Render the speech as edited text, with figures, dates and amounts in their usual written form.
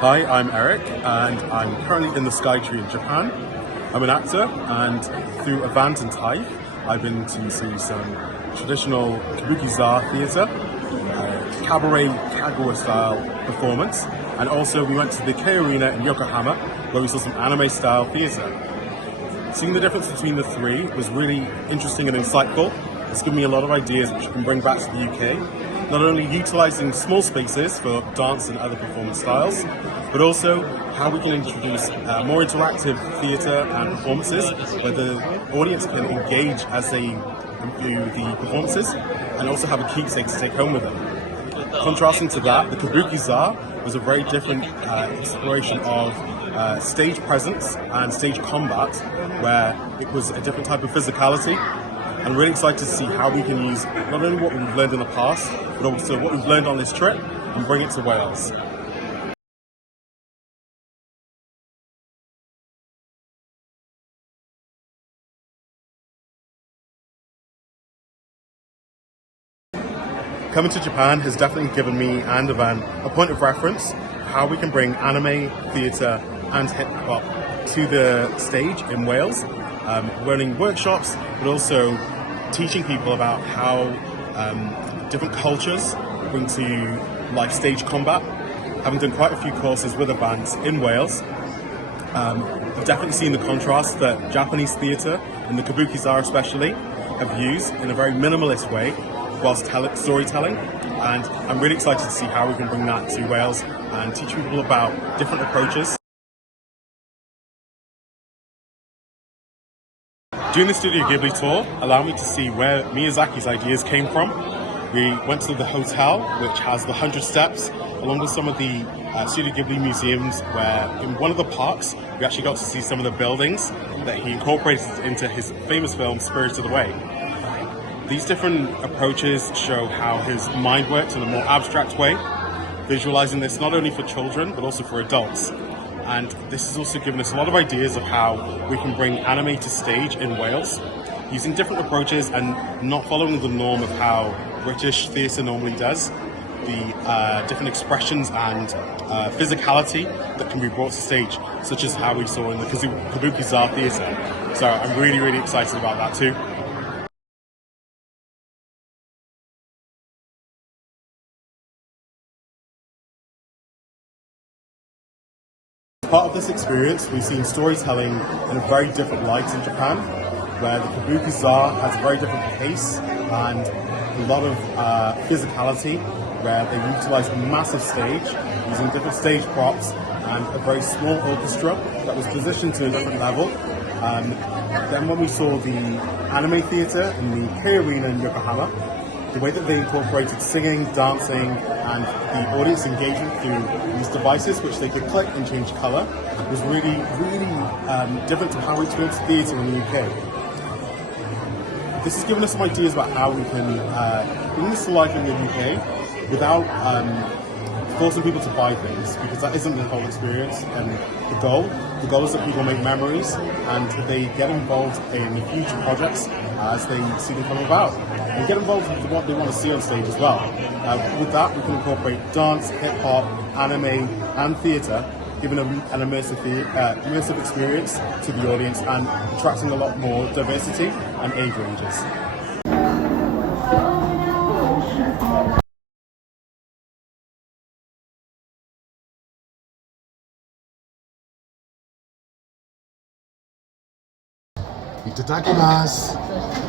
Hi, I'm Eric, and I'm currently in the Sky Tree in Japan. I'm an actor, and through Avant and Taif, I've been to see some traditional kabuki-za theatre, cabaret Kagawa-style performance, and also we went to the Kei Arena in Yokohama, where we saw some anime-style theatre. Seeing the difference between the three was really interesting and insightful. It's given me a lot of ideas which I can bring back to the UK. Not only utilising small spaces for dance and other performance styles, but also how we can introduce more interactive theatre and performances where the audience can engage as they view the performances and also have a keepsake to take home with them. Contrasting to that, the Kabuki-za was a very different exploration of stage presence and stage combat, where it was a different type of physicality. I'm really excited to see how we can use not only what we've learned in the past, but also what we've learned on this trip and bring it to Wales. Coming to Japan has definitely given me and Ivan a point of reference how we can bring anime, theatre and hip-hop to the stage in Wales, running workshops, but also teaching people about how different cultures bring to life stage combat. Having done quite a few courses with Avant in Wales, I've definitely seen the contrast that Japanese theatre, and the Kabuki-za especially, have used in a very minimalist way whilst storytelling, and I'm really excited to see how we can bring that to Wales and teach people about different approaches. Doing the Studio Ghibli tour allowed me to see where Miyazaki's ideas came from. We went to the hotel, which has the 100 steps, along with some of the Studio Ghibli museums, where in one of the parks we actually got to see some of the buildings that he incorporated into his famous film Spirited Away. These different approaches show how his mind works in a more abstract way, visualizing this not only for children but also for adults. And this has also given us a lot of ideas of how we can bring anime to stage in Wales, using different approaches and not following the norm of how British theatre normally does, the different expressions and physicality that can be brought to stage, such as how we saw in the Kabuki-za theatre. So I'm really excited about that too. As part of this experience, we've seen storytelling in a very different light in Japan, where the Kabuki-za has a very different pace and a lot of physicality, where they utilise a massive stage using different stage props and a very small orchestra that was positioned to a different level. Then when we saw the anime theatre in the Kei Arena in Yokohama, the way that they incorporated singing, dancing, and the audience engagement through these devices, which they could click and change colour, was really different to how we experience theatre in the UK. This has given us some ideas about how we can bring this to life in the UK without forcing people to buy things, because that isn't the whole experience and the goal is that people make memories and they get involved in future projects as they see them come about, and get involved with what they want to see on stage as well. With that, we can incorporate dance, hip-hop, anime and theatre, giving an immersive experience to the audience and attracting a lot more diversity and age ranges. Itadakimasu.